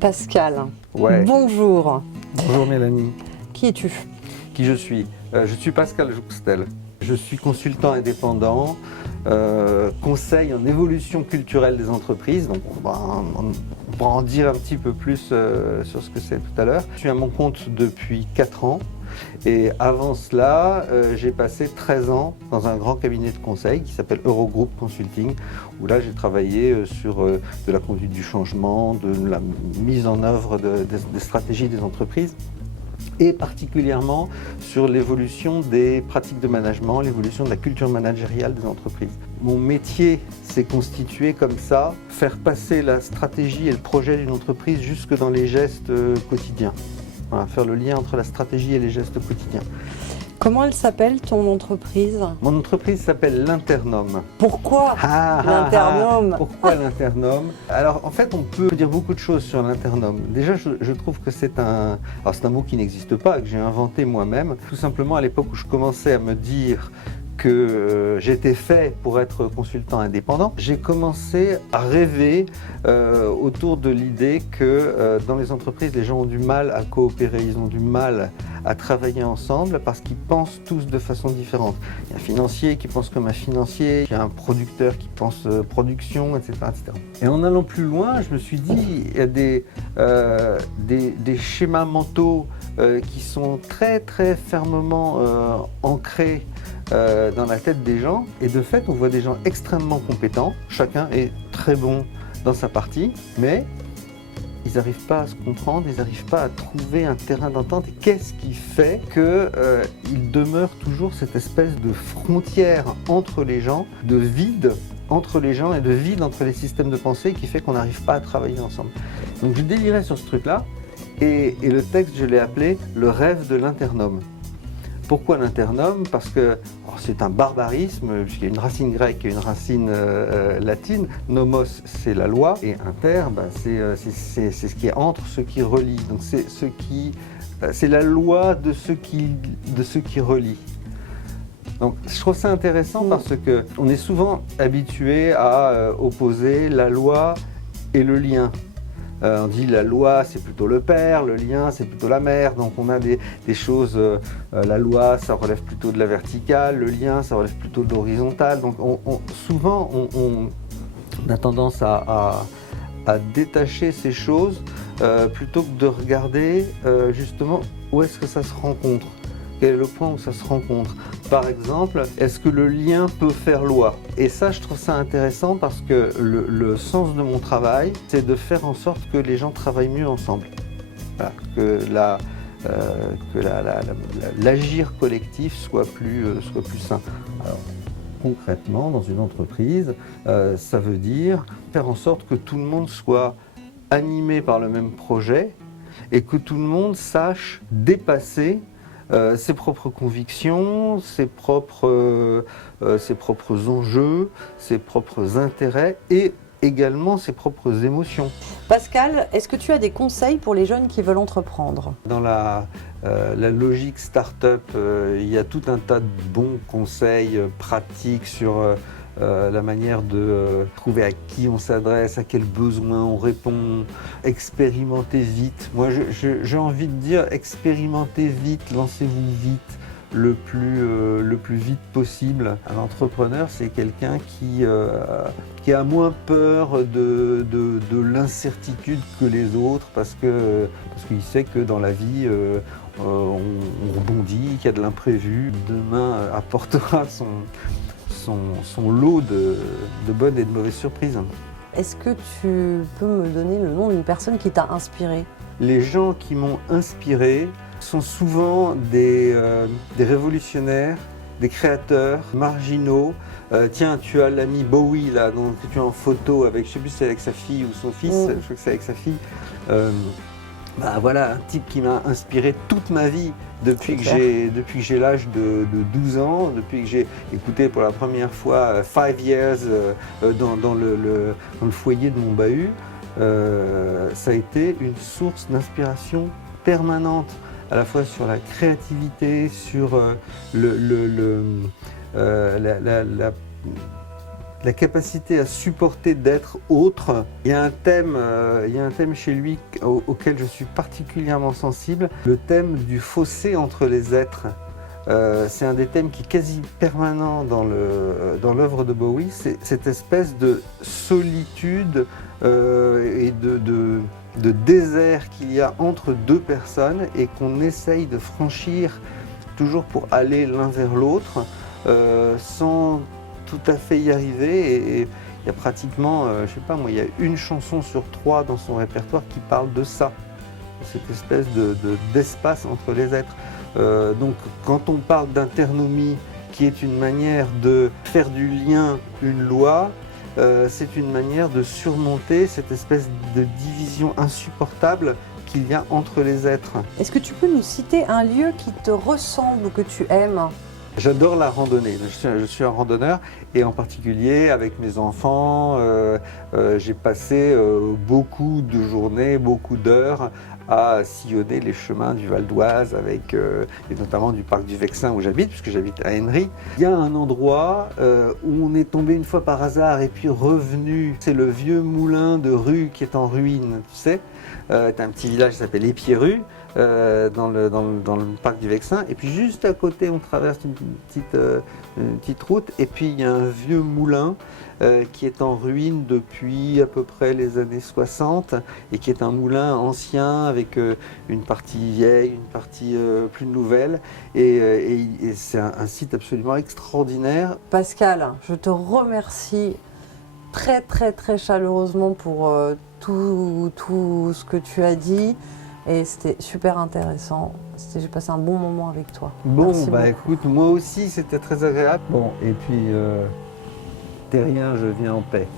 Pascal, Ouais. bonjour. Bonjour Mélanie. Qui es-tu? Qui je suis? Je suis Pascal Jouxtel. Je suis consultant indépendant, conseil en évolution culturelle des entreprises. Donc on va en dire un petit peu plus sur ce que c'est tout à l'heure. Je suis à mon compte depuis 4 ans. Et avant cela, j'ai passé 13 ans dans un grand cabinet de conseil qui s'appelle Eurogroup Consulting, où là j'ai travaillé sur de la conduite du changement, de la mise en œuvre des stratégies des entreprises, et particulièrement sur l'évolution des pratiques de management, l'évolution de la culture managériale des entreprises. Mon métier s'est constitué comme ça, faire passer la stratégie et le projet d'une entreprise jusque dans les gestes quotidiens. Voilà, faire le lien entre la stratégie et les gestes quotidiens. Comment elle s'appelle ton entreprise? Mon entreprise s'appelle l'Internum. Pourquoi l'Internum? Pourquoi l'Internum? Alors en fait on peut dire beaucoup de choses sur l'Internum. Déjà je trouve que c'est un mot qui n'existe pas, que j'ai inventé moi-même. Tout simplement à l'époque où je commençais à me dire que j'étais fait pour être consultant indépendant, j'ai commencé à rêver autour de l'idée que dans les entreprises, les gens ont du mal à coopérer, ils ont du mal à travailler ensemble parce qu'ils pensent tous de façon différente. Il y a un financier qui pense comme un financier, il y a un producteur qui pense production, etc., etc. Et en allant plus loin, je me suis dit, il y a des schémas mentaux qui sont très très fermement ancrés dans la tête des gens, et de fait on voit des gens extrêmement compétents, chacun est très bon dans sa partie, mais ils n'arrivent pas à se comprendre, ils n'arrivent pas à trouver un terrain d'entente. Et qu'est-ce qui fait qu'il demeure toujours cette espèce de frontière entre les gens, de vide entre les gens et de vide entre les systèmes de pensée qui fait qu'on n'arrive pas à travailler ensemble. Donc je délirais sur ce truc-là, et le texte je l'ai appelé « Le rêve de l'Internum ». Pourquoi l'Internum? Parce que c'est un barbarisme, puisqu'il y a une racine grecque et une racine latine. Nomos, c'est la loi, et inter, c'est ce qui est entre, ce qui relie. Donc c'est la loi de ce qui relie. Donc je trouve ça intéressant parce que on est souvent habitué à opposer la loi et le lien. On dit la loi c'est plutôt le père, le lien c'est plutôt la mère, donc on a des choses, la loi ça relève plutôt de la verticale, le lien ça relève plutôt de l'horizontale, donc souvent on a tendance à détacher ces choses plutôt que de regarder justement où est-ce que ça se rencontre, quel est le point où ça se rencontre. Par exemple, est-ce que le lien peut faire loi? Et ça, je trouve ça intéressant parce que le sens de mon travail, c'est de faire en sorte que les gens travaillent mieux ensemble. Voilà, que l'agir collectif soit plus sain. Alors, concrètement, dans une entreprise, ça veut dire faire en sorte que tout le monde soit animé par le même projet et que tout le monde sache dépasser ses propres convictions, ses propres enjeux, ses propres intérêts et également ses propres émotions. Pascal, est-ce que tu as des conseils pour les jeunes qui veulent entreprendre? Dans la logique start-up, il y a tout un tas de bons conseils pratiques sur la manière de trouver à qui on s'adresse, à quels besoins on répond, expérimentez vite. Moi, j'ai envie de dire expérimentez vite, lancez-vous vite, le plus vite possible. Un entrepreneur, c'est quelqu'un qui a moins peur de l'incertitude que les autres parce qu'il sait que dans la vie, on rebondit, qu'il y a de l'imprévu. Demain apportera son lot de bonnes et de mauvaises surprises. Est-ce que tu peux me donner le nom d'une personne qui t'a inspiré? Les gens qui m'ont inspiré sont souvent des révolutionnaires, des créateurs marginaux. Tiens, tu as l'ami Bowie là, que tu as en photo avec, je ne sais plus si c'est avec sa fille ou son fils, je crois que c'est avec sa fille. Voilà, un type qui m'a inspiré toute ma vie depuis que j'ai l'âge de 12 ans, depuis que j'ai écouté pour la première fois 5 Years dans le foyer de mon bahut. Ça a été une source d'inspiration permanente, à la fois sur la créativité, sur la capacité à supporter d'être autre. Il y a un thème chez lui auquel je suis particulièrement sensible, le thème du fossé entre les êtres. C'est un des thèmes qui est quasi permanent dans l'œuvre de Bowie, c'est cette espèce de solitude et de désert qu'il y a entre deux personnes et qu'on essaye de franchir toujours pour aller l'un vers l'autre sans tout à fait y arriver. Et il y a pratiquement, je sais pas moi, il y a une chanson sur 3 dans son répertoire qui parle de ça, cette espèce d'espace entre les êtres. Donc quand on parle d'internomie, qui est une manière de faire du lien une loi, c'est une manière de surmonter cette espèce de division insupportable qu'il y a entre les êtres. Est-ce que tu peux nous citer un lieu qui te ressemble ou que tu aimes ? J'adore la randonnée, je suis un randonneur et en particulier avec mes enfants, j'ai passé beaucoup de journées, beaucoup d'heures à sillonner les chemins du Val d'Oise et notamment du parc du Vexin où j'habite, puisque j'habite à Henry. Il y a un endroit où on est tombé une fois par hasard et puis revenu, c'est le vieux moulin de Rue qui est en ruine, tu sais. C'est un petit village qui s'appelle Épierru. Dans le parc du Vexin, et puis juste à côté on traverse une petite route et puis il y a un vieux moulin qui est en ruine depuis à peu près les années 60 et qui est un moulin ancien avec une partie vieille, une partie plus nouvelle et c'est un site absolument extraordinaire. Pascal, je te remercie très très très chaleureusement pour tout ce que tu as dit. Et c'était super intéressant. J'ai passé un bon moment avec toi. Bon, merci beaucoup. Écoute, moi aussi c'était très agréable. Bon, et puis, terrien, je viens en paix.